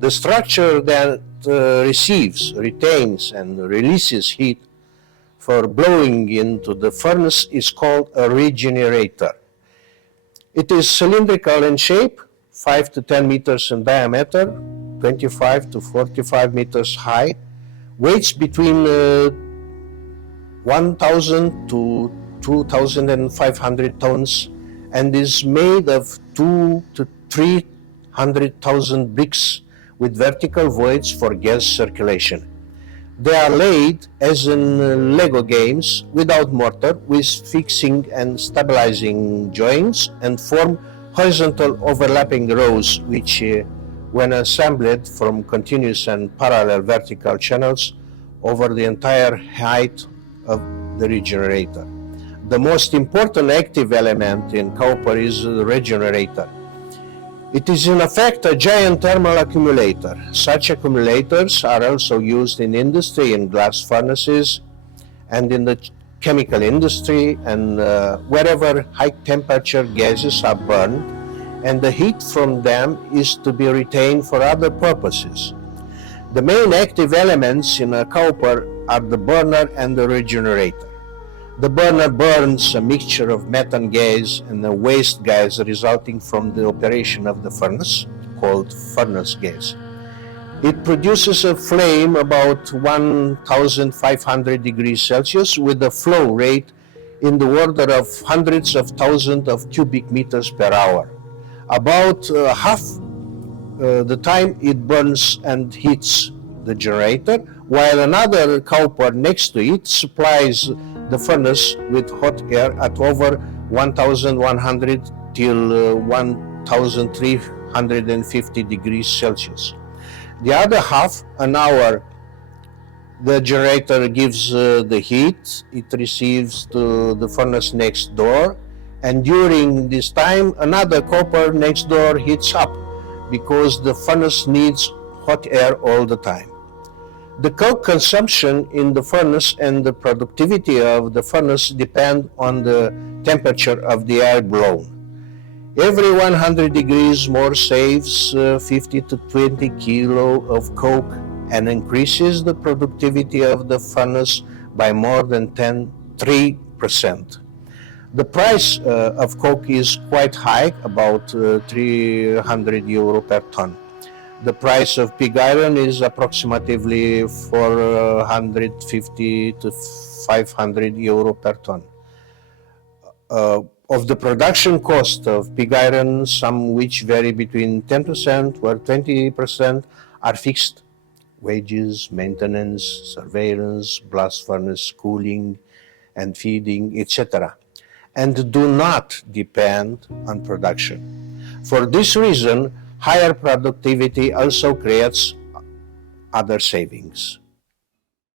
The structure that receives, retains, and releases heat for blowing into the furnace is called a regenerator. It is cylindrical in shape, 5 to 10 meters in diameter, 25 to 45 meters high, weighs between 1,000 to 2,500 tons, and is made of 2 to 300,000 bricks with vertical voids for gas circulation. They are laid, as in Lego games, without mortar, with fixing and stabilizing joints, and form horizontal overlapping rows which, when assembled from continuous and parallel vertical channels over the entire height of the regenerator. The most important active element in copper is the regenerator. It is in effect a giant thermal accumulator. Such accumulators are also used in industry, in glass furnaces, and in the chemical industry, and wherever high temperature gases are burned, and the heat from them is to be retained for other purposes. The main active elements in a copper are the burner and the regenerator. The burner burns a mixture of methane gas and a waste gas resulting from the operation of the furnace, called furnace gas. It produces a flame about 1,500 degrees Celsius with a flow rate in the order of hundreds of thousands of cubic meters per hour. About half the time it burns and heats the generator, while another copper next to it supplies the furnace with hot air at over 1,100 till 1,350 degrees Celsius. The other half an hour the generator gives the heat it receives to the furnace next door, and during this time another copper next door heats up because the furnace needs hot air all the time. The coke consumption in the furnace and the productivity of the furnace depend on the temperature of the air blown. Every 100 degrees more saves 50 to 20 kilo of coke and increases the productivity of the furnace by more than 3%. The price of coke is quite high, about 300 euro per ton. The price of pig iron is approximately 450 to 500 euro per ton. Of the production cost of pig iron, some which vary between 10% or 20% are fixed: wages, maintenance, surveillance, blast furnace, cooling and feeding, etc., and do not depend on production. For this reason, higher productivity also creates other savings.